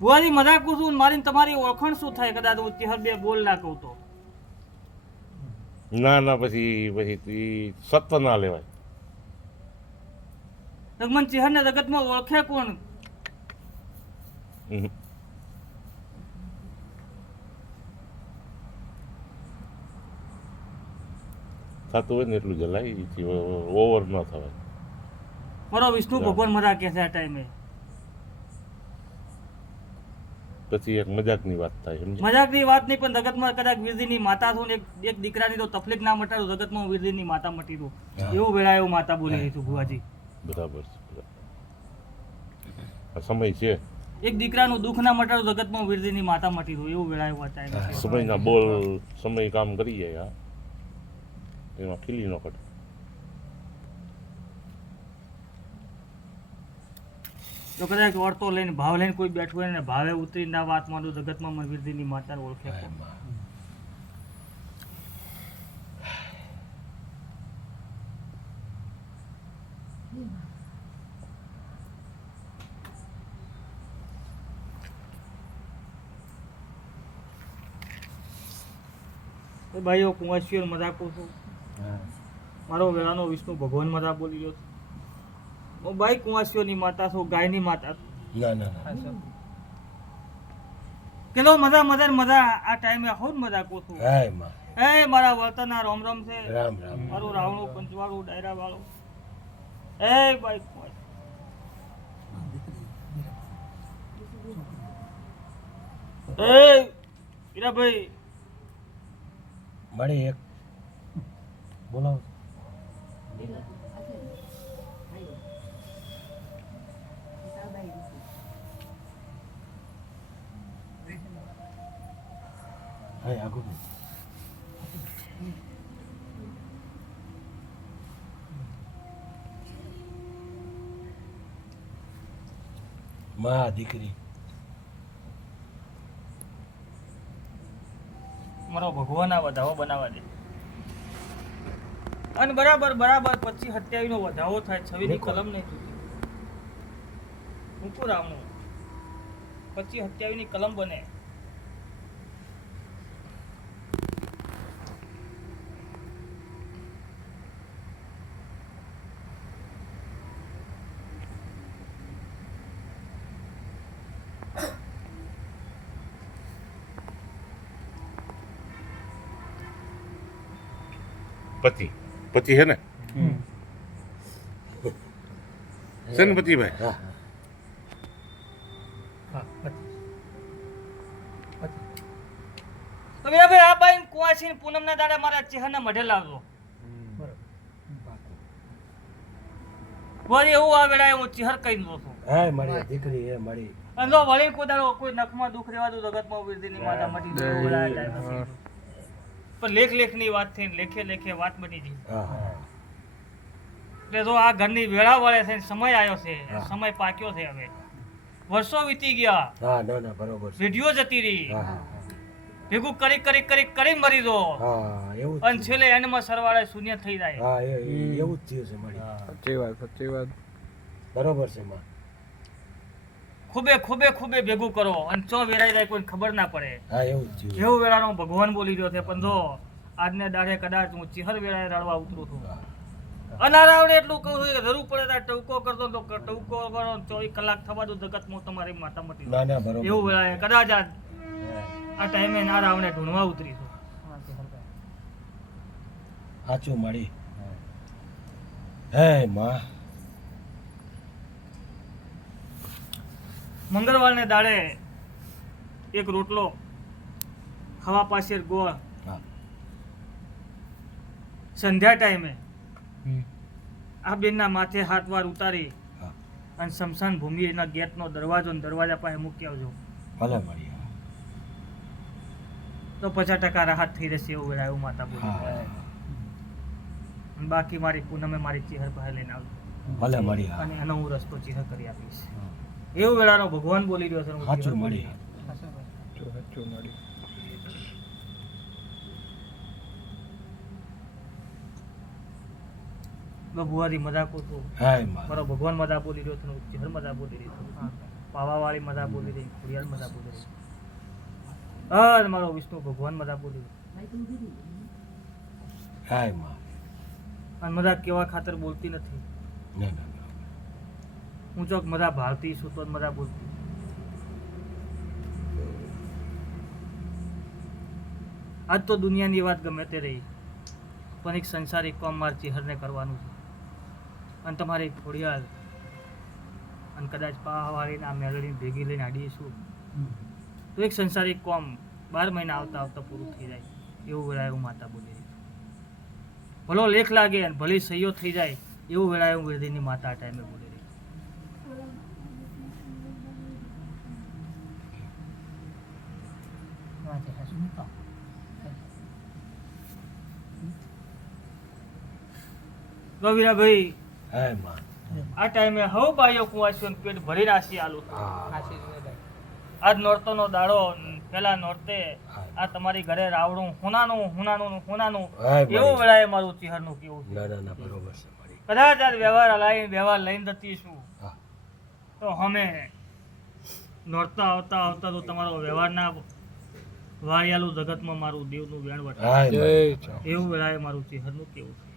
ભુવાજી મજાક છું ને મારી તમારી ઓળખાણ શું થાય? કદાચ હું ચહેર બે બોલ ના કહું તો. ના ના પછી પછી સત્વ ના લેવાય. રઘમન ચહેર ને જગતમાં ઓળખે કોણ. થતું હોય ને એટલું જલાય ઓવર ન થવાય. મારો વિષ્ણુ ભગવાન મરા કે છે આ ટાઈમે? પછી એક મજાકની વાત થાય સમજ મજાકની વાત નહીં પણ જગતમાં કદાચ વીરજીની માતા છું ને એક એક દીકરાની તો તકલીફ ના મટાડું જગતમાં વીરજીની માતા મટી દઉં એવું વેળા એવું માતા બોલી રહી છું ભુવાજી. બરાબર છે સમય છે. એક દીકરાનું દુઃખ ના મટાડું જગતમાં વીરજીની માતા મટી દઉં એવું વેળા એવું વાત સમયના બોલ સમય કામ કરી જાય હા. એમાં ખીલી ન કટે. તો કદાચ ઓળતો લઈને ભાવ લઈને કોઈ બેઠું હોય ને ભાવે ઉતરી ના વાત માંડું જગતમાં ની માતા ઓળખે ભાઈઓ કુંવાસીઓ મજાક છું. મારો વેળાનો વિષ્ણુ ભગવાન મજાક બોલી ગયો છું. હું ભાઈ કુંવાસીઓની માતા છું ગાયની માતા છું. ના ના ના. કેલો મજા મજા ને મજા આ ટાઈમે હોઉં મજા છું. હાયમાં. એ મારા વર્તનના રોમ રોમ છે. રામ રામ. મારું રાવણું પંચવાળું ડાયરા વાળું. એ ભાઈ એ ઈરા ભાઈ મળી એક. બોલાવો. હાય આગળમાં દીકરી મારો ભગવાન આ વધાવો બનાવવા દે. અને બરાબર બરાબર પછી હત્યાવી નો વધાવો થાય છવ્વીસની કલમ નહીં તૂટી. મૂકું રાવણું પચીસ હત્યાવી ની કલમ બને. પતિ. પતિ હે ને? છે ને પતિભાઈ હા આ બાઈ કુવાસી પૂનમ ના દાડે મારા ચહેરા મઢે લાવજો વળી એવું આ વેળાએ હું ચહેર કહી દઉં છું. હાય મળી દીકરી એ મળી અને જો વળી કોઈ કોઈ નખમાં દુઃખ રહેવા દઉં જગતમાં વીરજીની માતા મટી. પણ લેખ લેખની વાત થઈ લેખે લેખે વાત બની ગઈ. એટલે જો આ ઘરની વેળા વળે છે સમય આવ્યો છે સમય પાક્યો છે હવે. વર્ષો વીતી ગયા. હા ના ના બરોબર વિડિયો જતી રહી. ભેગું કરી કરી કરી કરી મરી દો. એવું અને છેલ્લે એન્ડમાં સરવાળે શૂન્ય થઈ જાય. હા એવું જ થયું છે મારી સાચી વાત સાચી વાત. બરોબર છે માં. ખૂબે ખૂબે ખૂબે ભેગું કરો અને ચો વેરાઈ જાય કોઈ ખબર ના પડે. હા એવું જ થયું. વેળાનો ભગવાન બોલી રહ્યો છે પણ જો આજને દાડે કદાચ હું ચિહર વેરાય રડવા ઉતરું છું. હા. અનારાવડે એટલું કહું છું કે જરૂર પડે ત્યારે ટવકો કરતો તો ટવકો કરો ચોવીસ કલાક થવા દો જગતમાં તમારી માતા મટી એવું વેળાએ કદાચ આ આ ટાઈમે ના રાવણે ઢૂંઢવા ઉતરી છું. સાચું મળી હે માં. મંગળવારને દાડે એક રોટલો ખાવા પાસે ગોળ. સંધ્યા ટાઈમે આ બેનના માથે હાથ વાર ઉતારી અને શમશાન ભૂમિના ગેટનો દરવાજો ને દરવાજા પાસે મૂકી આવજો. ભલે મળી તો પચાસ ટકા રાહત થઈ રહેશે એવું વેળા એવું માતા બોલી. બાકી મારી પૂનમે મારી ચિહર પાસે લઈને આવજો. ભલે મળી અને એનો હું રસ્તો ચિહર કરી આપીશ. એવું વેળાનો ભગવાન બોલી રહ્યો છે સાચું મળી સાચું મળી મેં ભુવાજી મજાક છું હાય મારો. ભગવાન મજા બોલી રહ્યો છે અને મજા બોલી રહ્યો પાવા પાવાવાળી મજા બોલી રહી ખોડિયાર મજા બોલી રહી. હા મારો વિષ્ણુ ભગવાન મજા બોલી રહ્યો. હાયમાં અને મજા કેવા ખાતર બોલતી નથી. ના ના. હું ચોક મજા ભાવતી છું તો મજા બોલતી. આજ તો દુનિયાની વાત ગમે તે રહી, પણ એક સંસારિક કોમ માર ચિહરને કરવાનું છે. અને તમારી થોડીવાર અને કદાચ પાવાળીને આ મેળવીને ભેગી લઈને આડીશું તો એક સંસારિક કોમ બાર મહિના આવતા આવતા પૂરું થઈ જાય. એવું વેળાએ હું માતા બોલી ભલો લેખ લાગે અને ભલે સહીઓ થઈ જાય, એવું વેળાએ હું વિરદીની માતા ટાઈમે બોલી રહી છું રવિરાભાઈ હાયમાં. આ ટાઈમે હવ બાઈઓ કુવાસીઓને પેટ ભરી રાશી આલુ આજ આજ નોરતોનો દાડો પેલા નોરતે આ તમારી ઘરે રાવડું હુનાનું હુનાનું હુનાનું એવું વેળાએ મારું ચિહરનું કેવું ના ના ના બરોબર છે મારી. કદાચ આજ વ્યવહાર હલાવી વ્યવહાર લઈને જતી છું. તો અમે નોરતા આવતા આવતા તો તમારો વ્યવહારના વાળિયાલું જગતમાં મારું દેવનું વેણ વટાવે. હાય જય મારી ચામુંડા. એવું વેળાએ મારું ચિહરનું કેવું છે